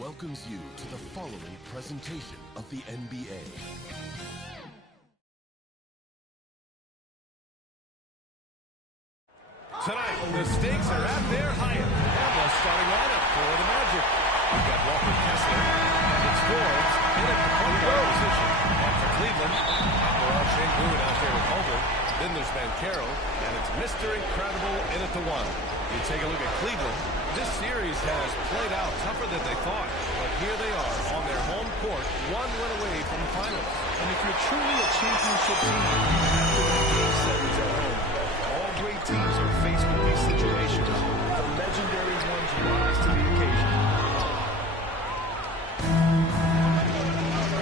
welcomes you to the following presentation of the NBA. Tonight, the stakes are at their highest. And the starting lineup for the Magic. We've got Walker Kessler, Alex Forbes, in at the point guard position. And for Cleveland, Apoel Sengun out there with Holder. Then there's Banchero, and it's Mr. Incredible in at the one. You take a look at Cleveland. This series has played out tougher than they thought. But here they are on their home court, one win away from the finals. And if you're truly a championship team, you have to win game sevens at home. All great teams are faced with these situations. The legendary ones rise to the occasion.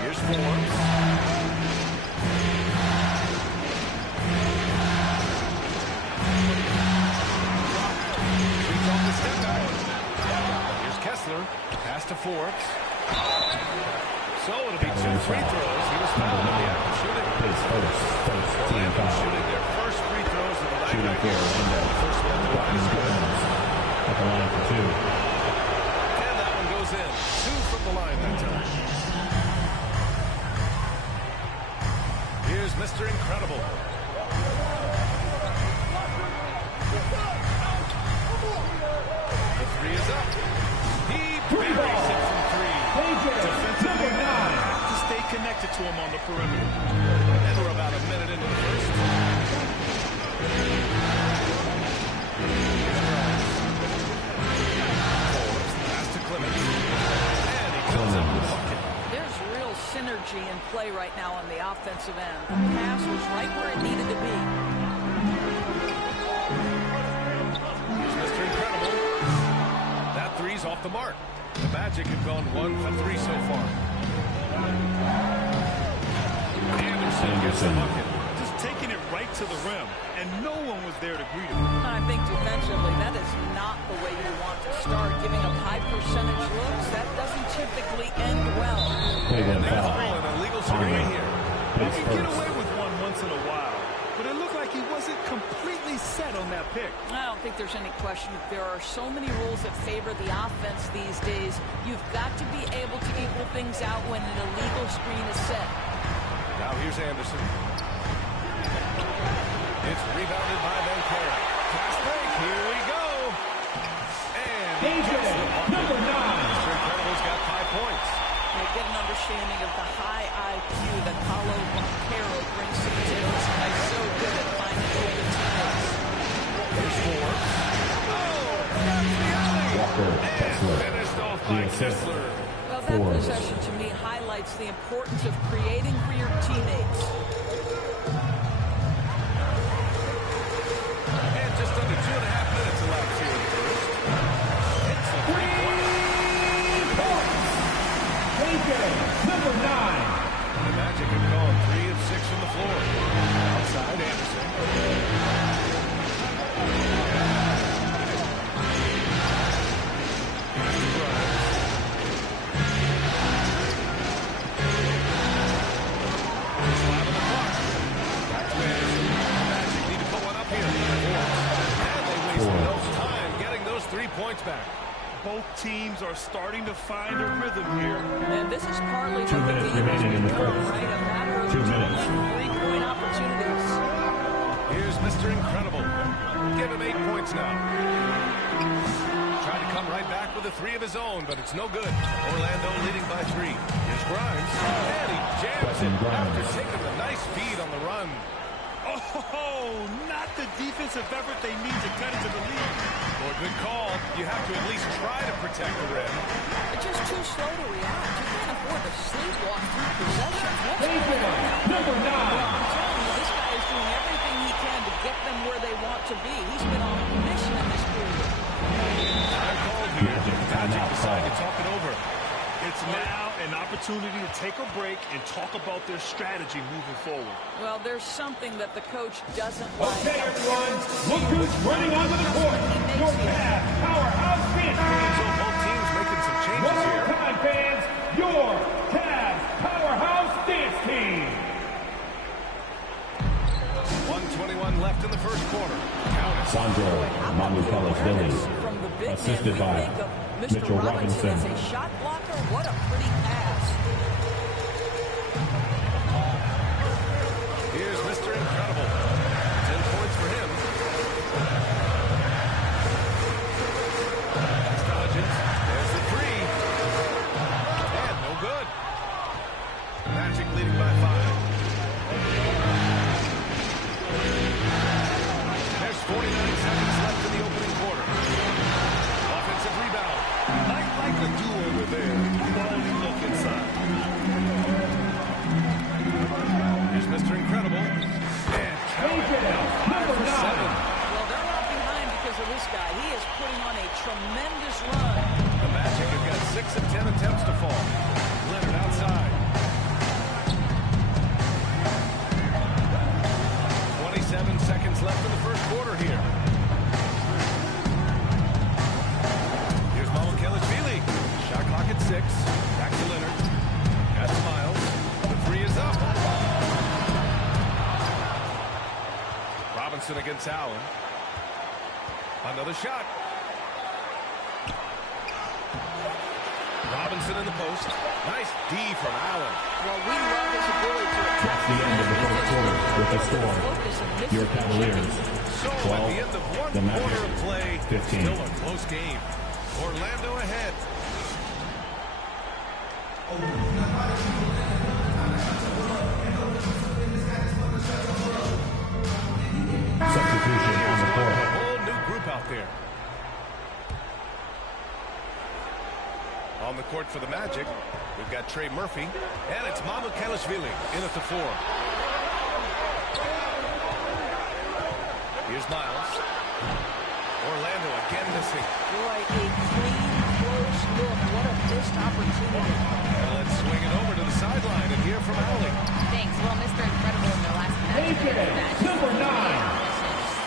Here's Forbes. Leads off the step back. Here's Kessler. Pass to Forbes. So it'll be 2 free throws. He was fouled in the act of shooting. Orlando shooting their first free throws of the night. First one to the line is good. At the line for 2. And that one goes in. 2 from the line that time. Here's Mr. Incredible. The 3 is up. He buries it from 3. Defensively, to stay connected to him on the perimeter. And we're about a minute into the first. Forbes, pass to Clemens. And he comes up with a bucket. There's real synergy in play right now on the offensive end. The pass was right where it needed to be. Here's Mr. Incredible. That 3's off the mark. The Magic have gone 1 for 3 so far. Anderson gets the bucket. Just taking it right to the rim, and no one was there to greet him. I think defensively, that is not the way you want to start. Giving up high percentage looks, that doesn't typically end well. And they call an illegal screen here. You can get away with one once in a while, but it looked like he wasn't completely set on that pick. I don't think there's any question. There are so many rules that favor the offense these days. You've got to be able to equal things out when an illegal screen is set. Now here's Anderson. It's rebounded by Banchero. Fast break. Here we go. And he gets the bucket. Number 9. Mr. Incredible's got 5 points. You get an understanding of the high IQ that Paulo Banchero brings to the table. This guy's so good at finding open teammates. Here's Forbes. Oh, that's the alley. And finished off by Kessler. Well, that possession to me highlights the importance of creating for your teammates. And just under 2.5 minutes elapsed here in the first. It's a 3-pointer. Number 9. The Magic have gone 3 of 6 from the floor. Outside Anderson. Points back. Both teams are starting to find a rhythm here. And this is partly 2 minutes remaining in the first. right? A matter of 2 minutes. 3-point opportunities. Here's Mr. Incredible. Give him 8 points now. Tried to come right back with a 3 of his own, but it's no good. Orlando leading by 3. Here's Grimes. And he jams it after taking a nice feed on the run. Oh, not the defensive effort they need to cut into the lead. Boy, good call. You have to at least try to protect the rim. It's just too slow to react. You can't afford to sleepwalk through possessions. What's going on now? Number 9. I'm telling you, this guy is doing everything he can to get them where they want to be. He's been on a mission in this period. Time called here. Magic decide to talk it over. It's now an opportunity to take a break and talk about their strategy moving forward. Well, there's something that the coach doesn't like. Okay, everyone. Look who's running onto the court. Your Cavs powerhouse So fans. both teams making some changes One more here. time, fans. Your Cavs powerhouse dance team. 1:21 left in the first quarter. Count it. Sandro Mamukelashvili, assisted by Mitchell Robinson. As a shot blocker a do-over there. Quality look inside. Here's Mr. Incredible. And counted out 5 for 7. Well, they're not behind because of this guy. He is putting on a tremendous run. The Magic have got 6 of 10 attempts to fall. Leonard outside. 27 seconds left in the first quarter here. Here's Mamukelashvili. Shot clock at 6. Back to Leonard. Got Miles. The 3 is up. Robinson against Allen. Another shot. Robinson in the post. Nice D from Allen. Well, we love his ability to attack. That's the end of the first quarter with the score. Your Cavaliers, So 12, at the end of one the Magic, quarter of play, 15. still a close game. Orlando ahead. Substitution on the court. A whole new group out there. On the court for the Magic, we've got Trey Murphy, and it's Mamukelashvili in at the 4. Here's Miles. Orlando again missing. Boy, a clean, close look. What a missed opportunity. And let's swing it over to the sideline and hear from Allie. Thanks. Well, Mr. Incredible in their last match. Number 9.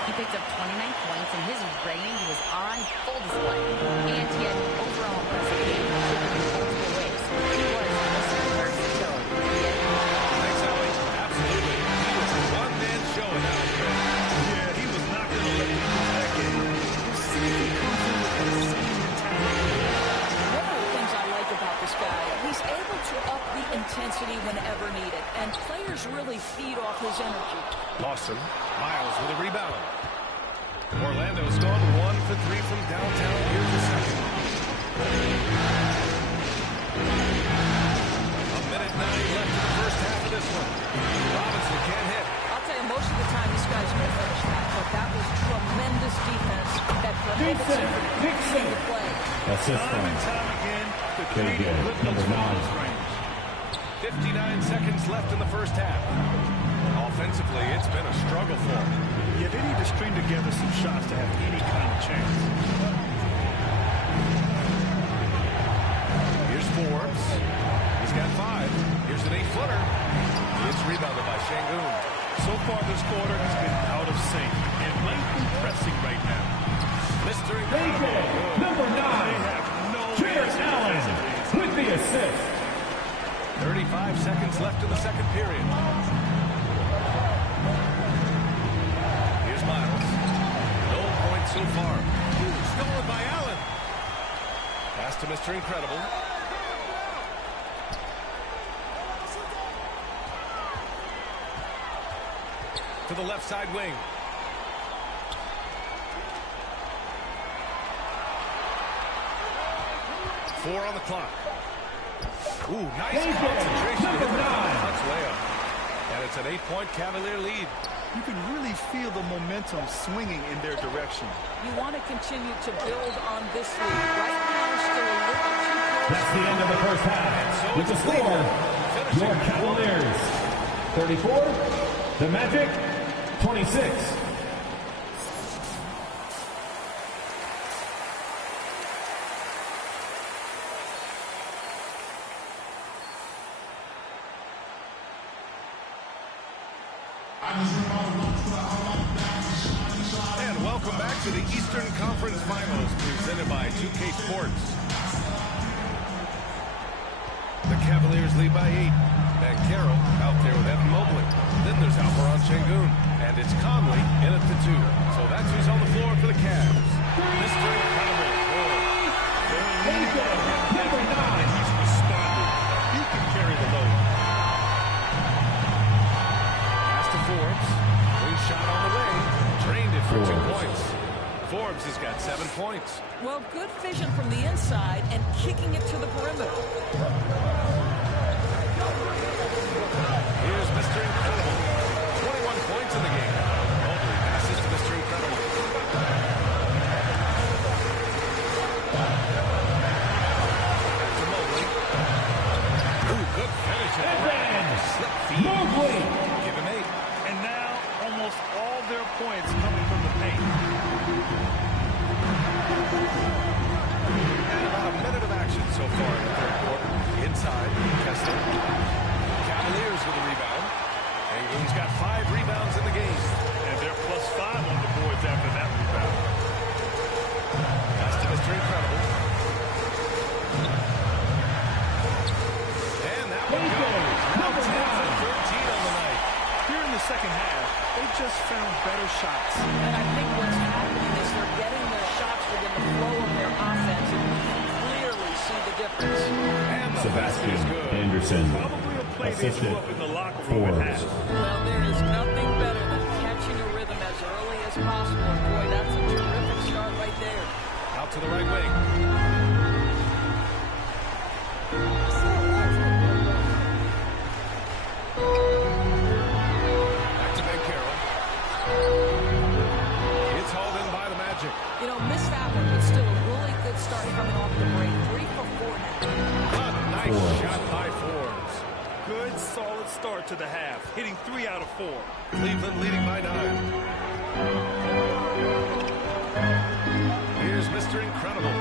He picked up 29 points, and his range was on full display. And he had an overall impressive game, contributing in multiple ways. He was Mr. Versatility. Thanks, Allie. Absolutely. He was a one-man show in that one. Yeah, he was not going to let me lose that game. One of the things I like about this guy, he's able to up the intensity whenever needed, and players really feed off his energy. Lawson. Miles with a rebound. Orlando's gone 1 for 3 from downtown. Here's the second. A minute 9 left in the first half of this one. Robinson can't hit. I'll tell you, most of the time this guy's going to finish that, but that was tremendous defense that prohibits him from finishing the play. Assist Time and points. time again, the Very Canadian good. lived Number those 9. close range. 59 seconds left in the first half. Offensively, it's been a struggle for him. Yeah, they need to string together some shots to have any kind of chance. Here's Forbes. He's got 5. Here's an 8-footer. It's rebounded by Şengün. So far this quarter, he's been out of sync and might be pressing right now. Mr. Incredible. Number 9. They have no Jared answer Allen defensively. with the assist. 35 seconds left in the second period. Here's Miles. No points so far. Stolen by Allen. Pass to Mr. Incredible. To the left side wing. Four on the clock. Ooh, nice concentration. Number 9. That's layup. And it's an 8-point Cavalier lead. You can really feel the momentum swinging in their direction. You want to continue to build on this lead. Right now, still a little too close. That's the end of the first half. With the score, your Cavaliers 34, the Magic 26. And welcome back to the Eastern Conference Finals presented by 2K Sports. The Cavaliers lead by 8. And Carroll out there with Evan Mobley. Then there's Alperon Şengün. And it's Conley in at the 2. So that's who's on the floor for the Cavs. Mr. Incredible. Number 9. He's responded. He can carry the load. Pass to Forbes. Wing shot on the way. Drained it for 2 points. Forbes has got 7 points. Well, good vision from the inside and kicking it to the perimeter. Here's Mr. Incredible. 21 points in the game. Mobley passes to Mr. Incredible. second half, they just found better shots. And I think what's happening is they're getting their shots within the flow of their offense, and you can clearly see the difference. And the basket Sebastian is good. Anderson, Probably a play they assistant, drew up in the locker room at Forbes. half. Well, there is nothing better than catching a rhythm as early as possible. And boy, that's a terrific start right there. Out to the right wing. Back to Ben Carroll. It's hauled in by the Magic. You know, missed that one, but still a really good start coming off the break. 3 for 4 now. A nice Forbes. shot by Forbes. Good, solid start to the half, hitting 3 out of 4. Cleveland leading by 9. Here's Mr. Incredible.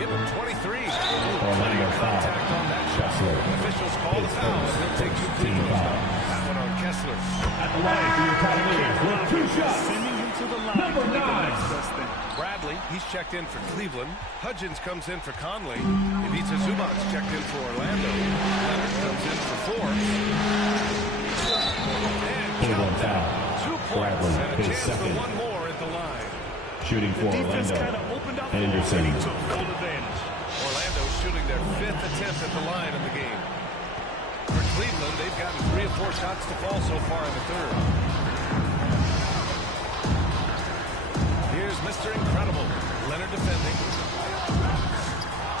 Give him 23. Plenty of contact on that shot. Officials call the foul, and he'll take 2 free throws now. That one on Kessler. At the line for your Cavaliers with 2 shots. Sending him to the line. Number to the 9. next best thing. Bradley, he's checked in for Cleveland. Hudgens comes in for Conley. Ivica Zubac's checked in for Orlando. Leonard comes in for Forbes. And Cleveland count that. foul. 2 points Bradley, and a his chance for second. 1 more at the line. Shooting for Defense kind Orlando. of opened up Anderson. and he took full advantage. Orlando shooting their 5th attempt at the line in the game. For Cleveland, they've gotten 3 or 4 shots to fall so far in the third. Here's Mr. Incredible. Leonard defending.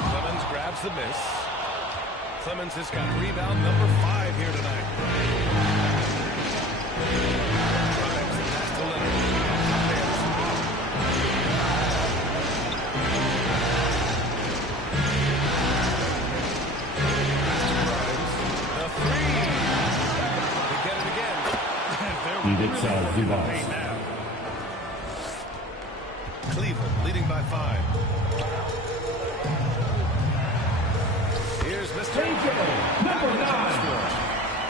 Clemens grabs the miss. Clemens has got rebound number 5 here tonight. Drives the pass to Leonard. Ivica Zubac. Cleveland leading by 5. Here's Mr. Incredible. Number 9.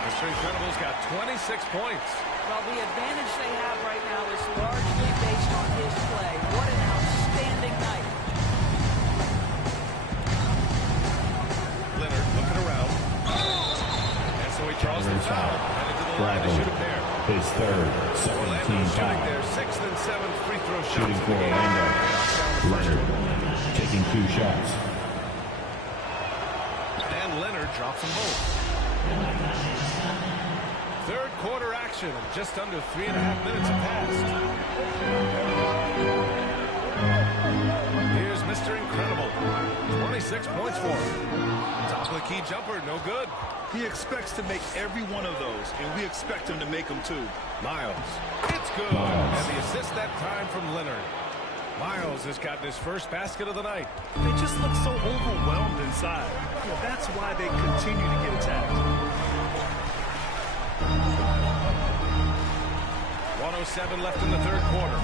Mr. Incredible's got 26 points. Well, the advantage they have right now is largely based on his play. What an outstanding night. Leonard looking around. And so he draws the foul. Headed to the line to shoot a pair. His third, second Orlando team shooting foul. their 6th and 7th free throw shots. Shooting for Orlando. Leonard taking 2 shots. And Leonard drops them both. Third quarter action, and just under 3.5 minutes have passed. Here's Mr. Incredible. 26 points for him. Top of the key jumper, no good. He expects to make every one of those, and we expect him to make them too. Miles. It's good. Miles. And the assist that time from Leonard. Miles has gotten his first basket of the night. They just look so overwhelmed inside. That's why they continue to get attacked. 1:07 left in the third quarter.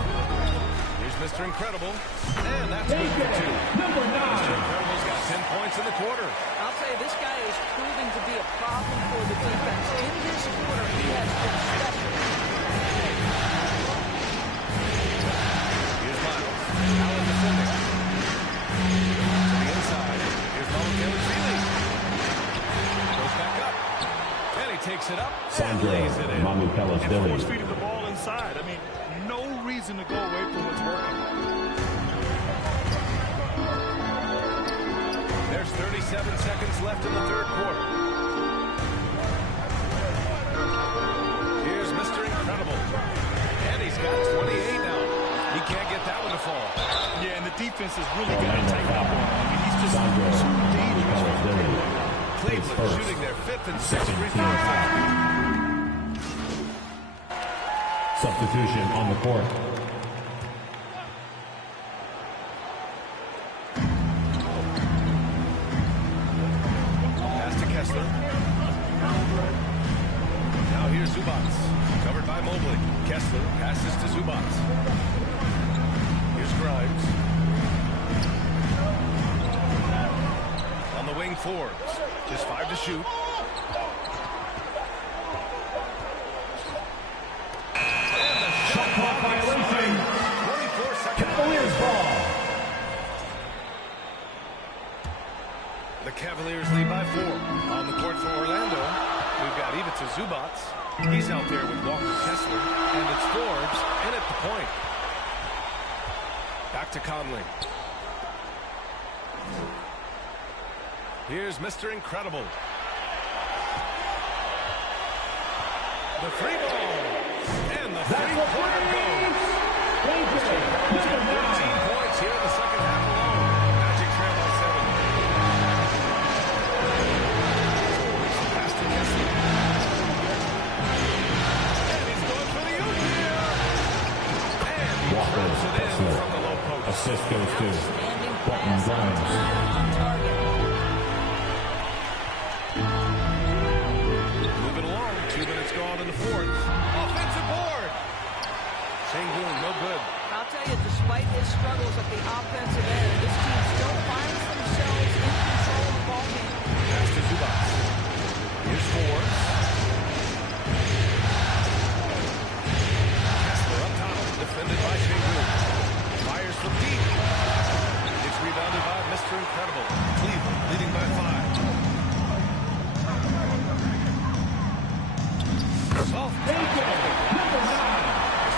Here's Mr. Incredible. And that's good for 2. Number 9. Mr. Incredible's got 10 points in the quarter. I'll tell you, this guy is proving to be a problem for the defense. In this quarter, he has been special. Here's Miles. Allen defending. To the inside. Here's Mamukelashvili. Goes back up. And he takes it up and Sandro lays it in. And Mamukelashvili. force feeding the ball inside. I mean, no reason to go away from what's working. There's 37 seconds left in the third quarter. Here's Mr. Incredible. And he's got 28 now. He can't get that one to fall. Yeah, and the defense is really going to tighten up on him. I mean, he's just Sandro too dangerous for Mamukelashvili. Cleveland First. shooting their 5th and 6th Second free team throws. foul. Substitution on the court. Pass to Kessler. Now here's Zubac. Covered by Mobley. Kessler passes to Zubac. Here's Grimes. On the wing, Forbes. Just 5 to shoot. Shot clock violation. 24 seconds. Cavaliers ball. The Cavaliers lead by 4. On the court for Orlando. We've got Ivica Zubats. He's out there with Walker Kessler. And it's Forbes in at the point. Back to Conley. Here's Mr. Incredible. The free ball. And the three-pointer goes. 13 points here in the second half alone. Magic trail by 7. Pass to Kessler. And he's going for the oop here. And he throws it in from the low post. Assist goes to Button Grimes. Moving along, 2 minutes gone in the fourth. Offensive board. Sengun, no good. I'll tell you, despite his struggles at the offensive end, this team still finds themselves in control of the ball game. Pass to Zubats. Here's Forbes. Kessler up top, defended by Sengun. Fires from deep. It's rebounded by Mr. Incredible. Cleveland leading by 5. Soft. Mr.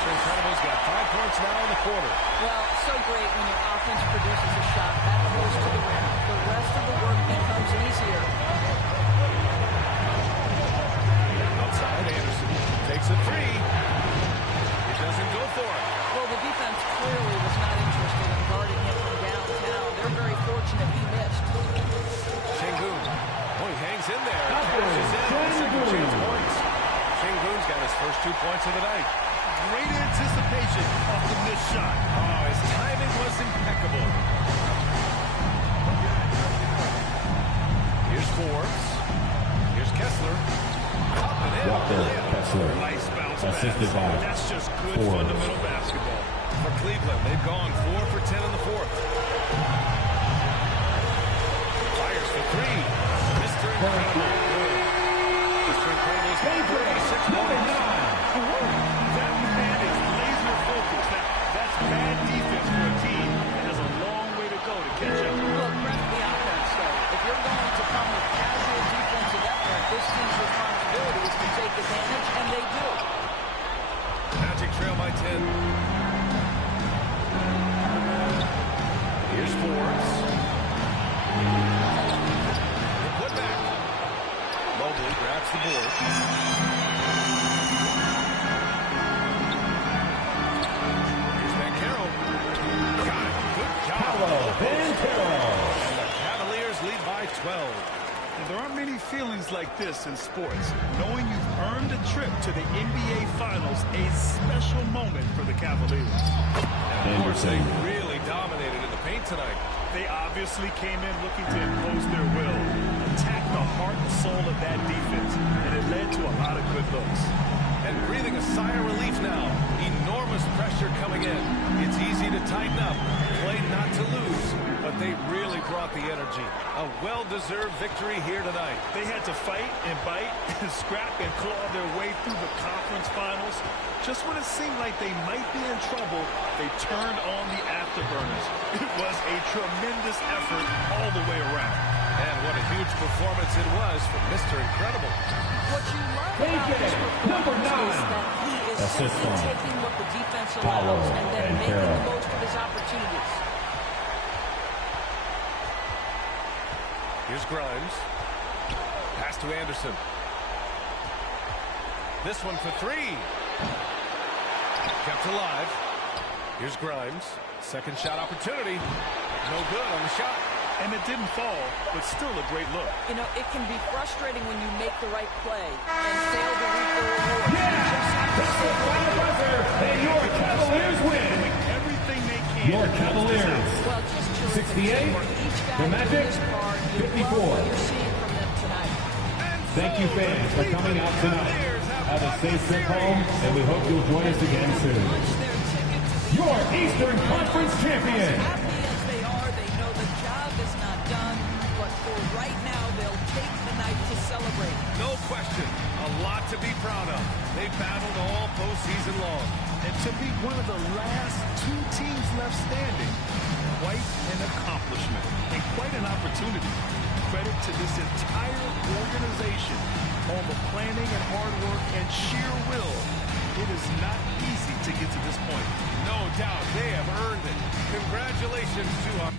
Incredible's got 5 points now in the quarter. Well, so great when your offense produces a shot that close to the rim. The rest of the work becomes easier. Outside, Anderson takes a 3. It doesn't go for it. Well, the defense clearly was not interested in guarding him from downtown. They're very fortunate he missed. Sengun. Oh, he hangs in there. Cashes in. Second chance points. Sengun's got his first 2 points of the night. Great anticipation off the missed shot. Oh, his timing was impeccable. Here's Forbes. Here's Kessler. Up and in. Walker Kessler. Nice bounce Assisted pass. by That's just good Forbes. fundamental basketball. For Cleveland, they've gone 4 for 10 in the fourth. Fires for 3. Mr. Incredible. Mr. Incredible's got 36 points. That man is laser focused. That's bad defense for a team that has a long way to go to catch up. Look, credit the offense, though. If you're going to come with casual defensive effort, this team's responsibility is to take advantage, and they do. Magic trail by 10. Here's Forbes. The putback. Mobley grabs the board. Here's Banchero. Got it. Good job. And the Cavaliers lead by 12. And there aren't many feelings like this in sports. Knowing you've earned a trip to the NBA Finals, a special moment for the Cavaliers. And of course, they really dominated in the paint tonight. They obviously came in looking to impose their will, attack the heart and soul of that defense, and it led to a lot of good looks. And breathing a sigh of relief now. Enormous pressure coming in. It's easy to tighten up, play not to lose, but they really brought the energy. A well-deserved victory here tonight. They had to fight and bite and scrap and claw their way through the conference finals. Just when it seemed like they might be in trouble, they turned on the afterburners. It was a tremendous effort all the way around. And what a huge performance it was from Mr. Incredible. What you love about this performance is that he is simply taking what the defense allows and then making the most of his opportunities. Here's Grimes. Pass to Anderson. This one for 3. Kept alive. Here's Grimes. Second shot opportunity. No good on the shot. And it didn't fall, but still a great look. You know, it can be frustrating when you make the right play and fail to reap the rewards. And your Cavaliers win. Everything they can. Your Cavaliers. Well, just terrific. 68. Each guy The Magic. on this card, you 54. love what you're seeing from them tonight. Thank you, fans, for coming out tonight. Have a safe trip home, and we hope you'll join us again soon. Punch their ticket to Your Eastern Conference champion. happy as they are, they know the job is not done, but for right now, they'll take the night to celebrate. No question. A lot to be proud of. They battled all postseason long. And to be one of the last 2 teams left standing, quite an accomplishment and quite an opportunity. credit to this entire organization. All the planning and hard work and sheer will. It is not easy to get to this point. No doubt they have earned it. Congratulations to our...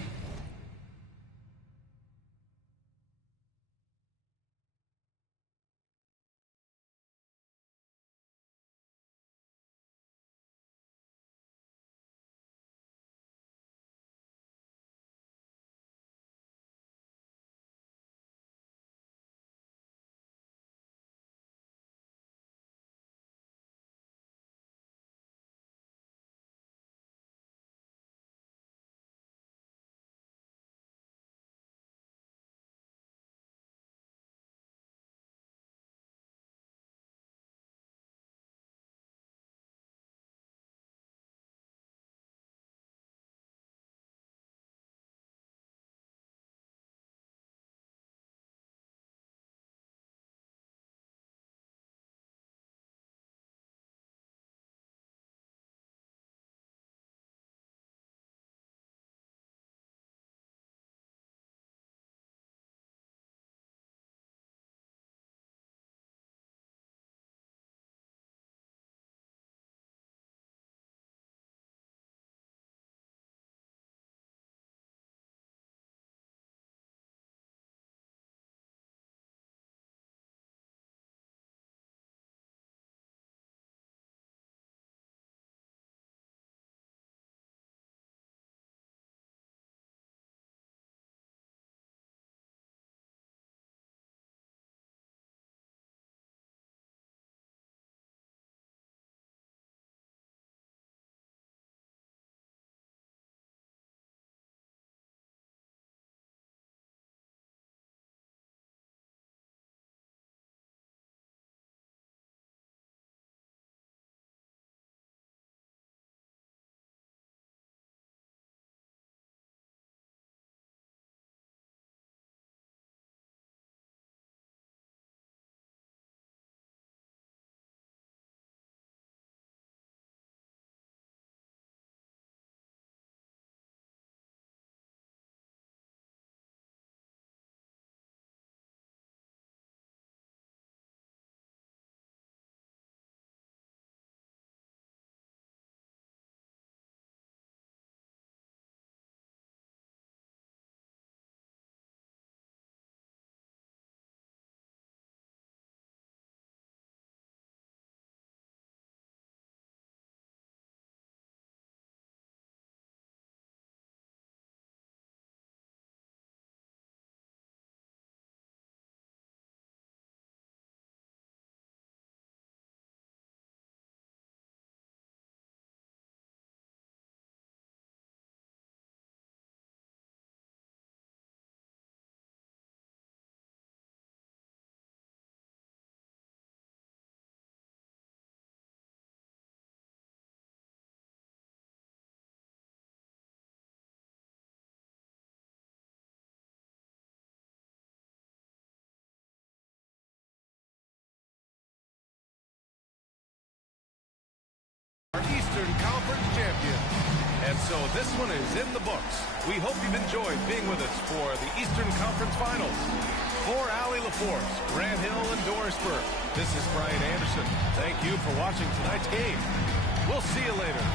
Eastern Conference champion. And so this one is in the books. We hope you've enjoyed being with us for the Eastern Conference Finals. For Allie LaForce, Grant Hill, and Doris Burke, this is Brian Anderson. Thank you for watching tonight's game. We'll see you later.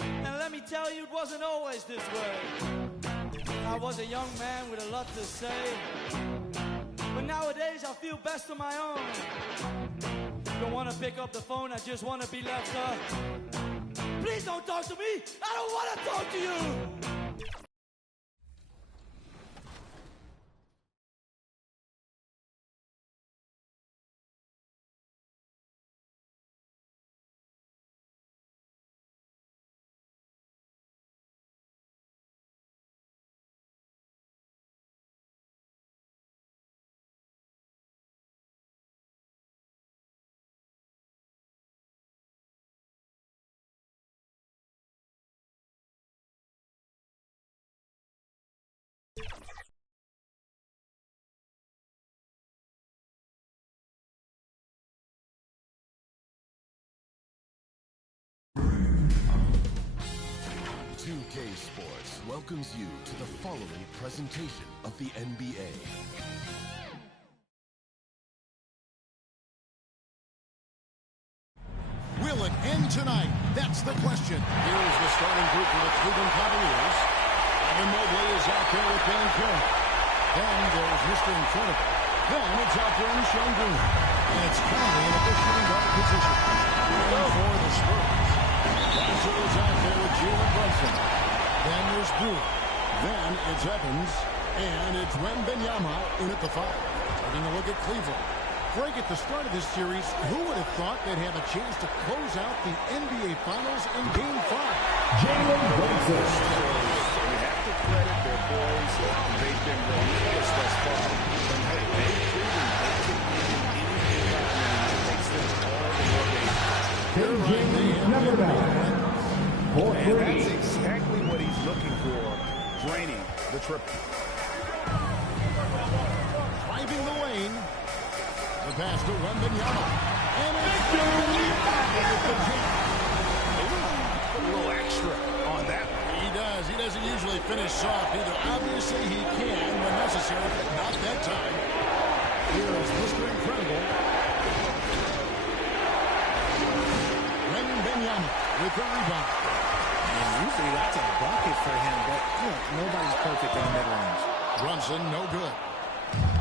And let me tell you, it wasn't always this way. I was a young man with a lot to say, but nowadays I feel best on my own. Don't want to pick up the phone, I just want to be left up. Please don't talk to me, I don't want to talk to you. Sports welcomes you to the following presentation of the NBA. Will it end tonight? That's the question. Here's the starting group for the Cleveland Cavaliers. Evan Mobley is out there with Dan Carey. Then there's Mr. Incredible. Then it's out there in Shangoon. And it's Conley in the shooting guard position. And for the Spurs. Gasser is out there with Jalen Brunson. Then there's Brewer. Then it's Evans. And it's Wembanyama in at the 5. Taking a look at Cleveland. Greg, at the start of this series, who would have thought they'd have a chance to close out the NBA Finals in Game 5? Jalen Brunson. We have to credit their boys. They've been relentless thus far. And hey, they've proven they can win in any environment, and it makes them all the more dangerous. Number 9. And that's exactly what he's looking for, draining the triple. Driving the lane. The pass to Wembanyama. And it's a little extra on that one. He does. He doesn't usually finish soft either. Obviously, he can when necessary, but not that time. Here's Mr. Incredible. Wembanyama with the rebound. And usually that's a bucket for him, but nobody's perfect in the mid-range. Brunson, no good.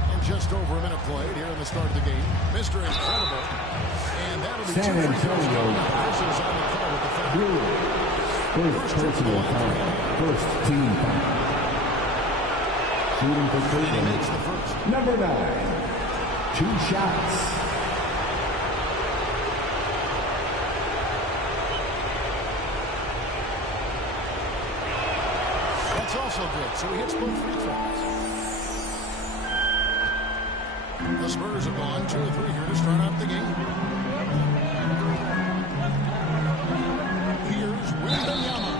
And just over a minute played here in the start of the game. Mr. Incredible. And that'll be San Antonio. This is on the call with the foul. First personal foul. First team foul. Shooting for Cleveland. Makes the first. Number 9. 2 shots. That's also good. So he hits both free throws. The Spurs have gone 2 of 3 here to start out the game. Here's Wembanyama.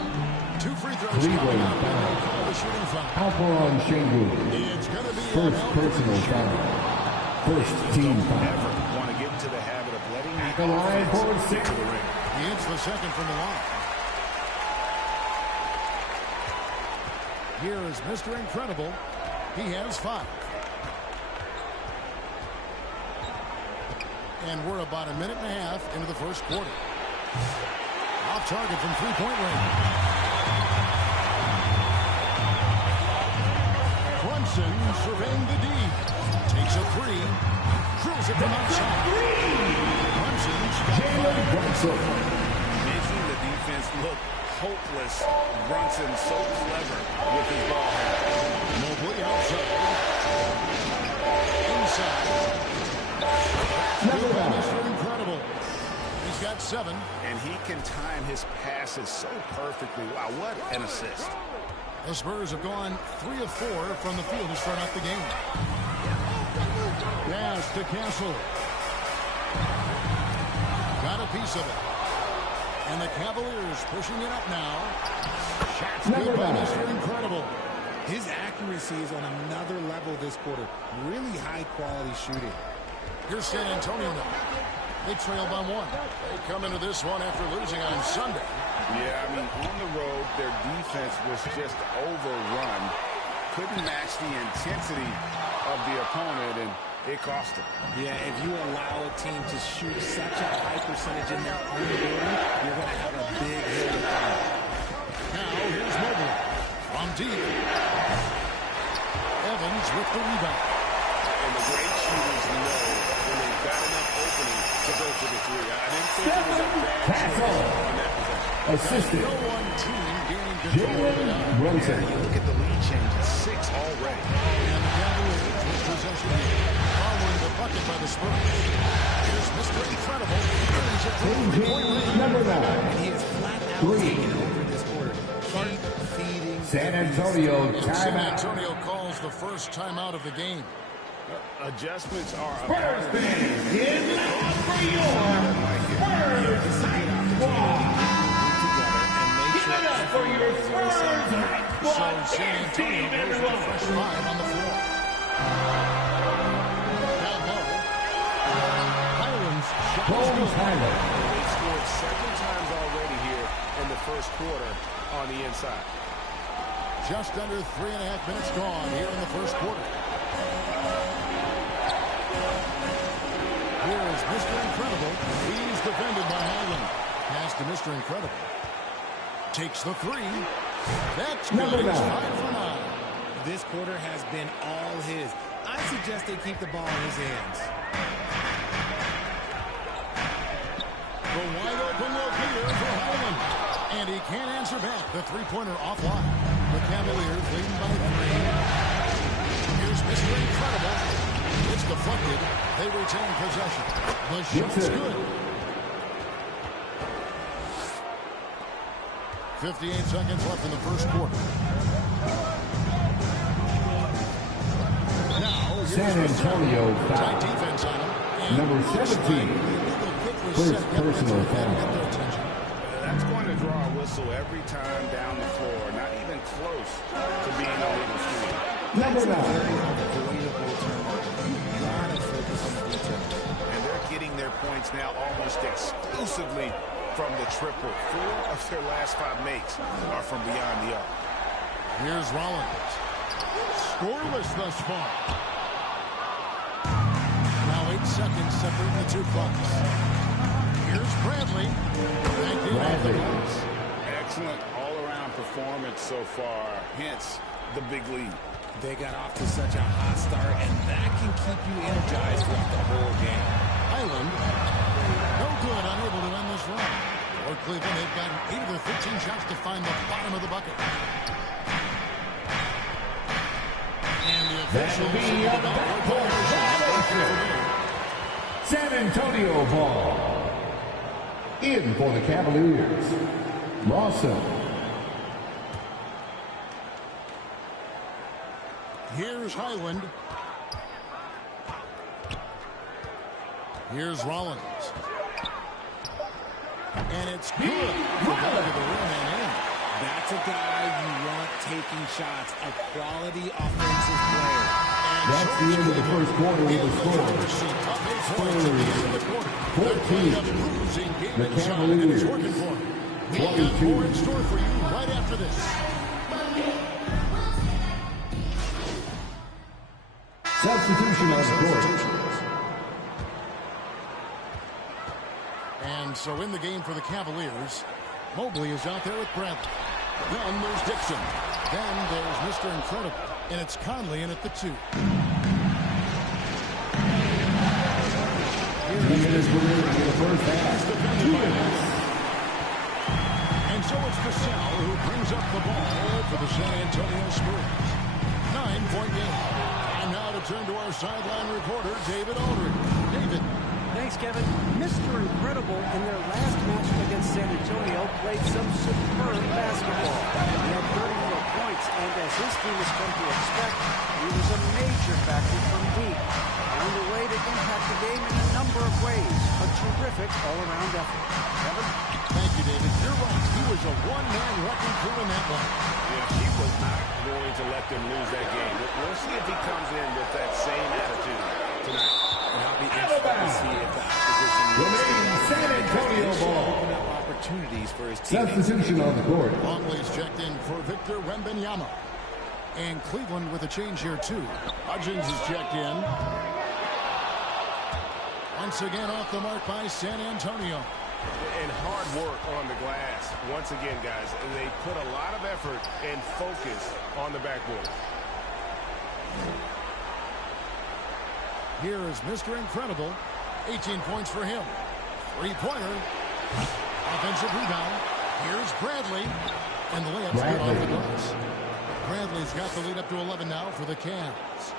2 free throws. Cleveland foul. Call the shooting foul. Alperon Şengün. It's going to be First personal foul. First team foul. Never want to get into the habit of letting The line for 6. He hits the second from the line. Here is Mr. Incredible. He has 5. And we're about a minute and a half into the first quarter. Off target from three-point range. Brunson surveying the D. Takes a 3. Drills it from outside. Brunson's got 5. making the defense look hopeless. Brunson so clever with his ball handle. Mobley outside. Inside. Mr. Incredible. He's got 7. And he can time his passes so perfectly. Wow, what an assist. The Spurs have gone 3 of 4 from the field to start out the game. Pass to Castle. Got a piece of it. And the Cavaliers pushing it up now. Shots good by Mr. Incredible. His accuracy is on another level this quarter. Really high-quality shooting. Here's San Antonio now. They trail by 1. They come into this one after losing on Sunday. Yeah, I mean, on the road, their defense was just overrun. Couldn't match the intensity of the opponent, and it cost them. Yeah, if you allow a team to shoot such a high percentage in their own building, you're going to have a big hill to climb. Now here's Mobley from deep. Evans with the rebound. And the great shooters know when they've got enough opening to go for the three. I didn't think it was a bad choice on that possession. Assistant. No one team gaining control of the Brunson. You look at the lead change, it's 6 already. And the Cavaliers with possession here. Following the bucket by the Spurs. Here's Mr. Incredible. He's at the Number 9. And he is flat out taking over this quarter. Keep feeding. San Antonio San timeout. Antonio calls the first timeout of the game. Adjustments are a Spurs part of it. fans, get loud for your Spurs Night Squad. Give it up for your Spurs Night So Squad. San Antonio goes with a fresh 5 on the floor. Down low. Highlands shot is good. They've scored several times already here in the first quarter on the inside. Just under 3.5 minutes gone here in the first quarter. Here is Mr. Incredible. He's defended by Highland. Pass to Mr. Incredible. Takes the three. That's good. Number 9. It's 5 for 9. This quarter has been all his. I suggest they keep the ball in his hands. The wide open look here for Highland. And he can't answer back. The three-pointer offline. The Cavaliers leading by 3. Here's Mr. Incredible. It's deflected. They retain possession. The shot's good. 58 seconds left in the first quarter. Now, San Antonio tight foul. defense on him. And Number 17. First personal foul. That's going to draw a whistle every time down the floor. Not even close to being a legal screen. Number 9. And they're getting their points now almost exclusively from the triple. 4 of their last 5 makes are from beyond the arc. Here's Rollins. Scoreless thus far. Now 8 seconds separate the two clocks. Here's Bradley. Excellent all-around performance so far, hence the big lead. They got off to such a hot start, and that can keep you energized throughout the whole game. Highland, no good, unable to end this run. For Cleveland, they've got 8 of their 13 shots to find the bottom of the bucket. And the officials That'll be a backcourt violation. San Antonio ball. In for the Cavaliers. Lawson. Here's Highland. Here's Rollins. And it's good. That's a guy you want taking shots, a quality offensive player. That's the end of the first quarter with a score. Spurs 14. The Cavaliers 22. More in store for you right after this. Substitution on the court. And so in the game for the Cavaliers, Mobley is out there with Bradley. Then there's Dixon. Then there's Mr. Incredible. And it's Conley in at the 2. 3 minutes remaining in the first half. 2 minutes. And so it's Vassell who brings up the ball for the San Antonio Spurs. 9-point game. Time now to turn to our sideline reporter, David Aldridge. David. Thanks, Kevin. Mr. Incredible, in their last match against San Antonio, played some superb basketball. He had 34 points, and as his team has come to expect, he was a major factor from deep. Found a way to impact the game in a number of ways. A terrific all-around effort. Kevin? Thank you, David. You're right. He was a one-man wrecking crew in that one. Yeah, he was not going to let them lose that game. We'll see if he comes in with that same attitude tonight. And I'll be interested to see if the opposition Remaining San Antonio ball. opportunities for his team. Substitution on the court. Longley's checked in for Victor Wembanyama. And Cleveland with a change here, too. Hudgens is checked in. Once again off the mark by San Antonio. And hard work on the glass. Once again, guys, they put a lot of effort and focus on the backboard. Here is Mr. Incredible. 18 points for him. Three-pointer. Offensive rebound. Here's Bradley. And the layup's good off the glass. Bradley's got the lead up to 11 now for the Cavs.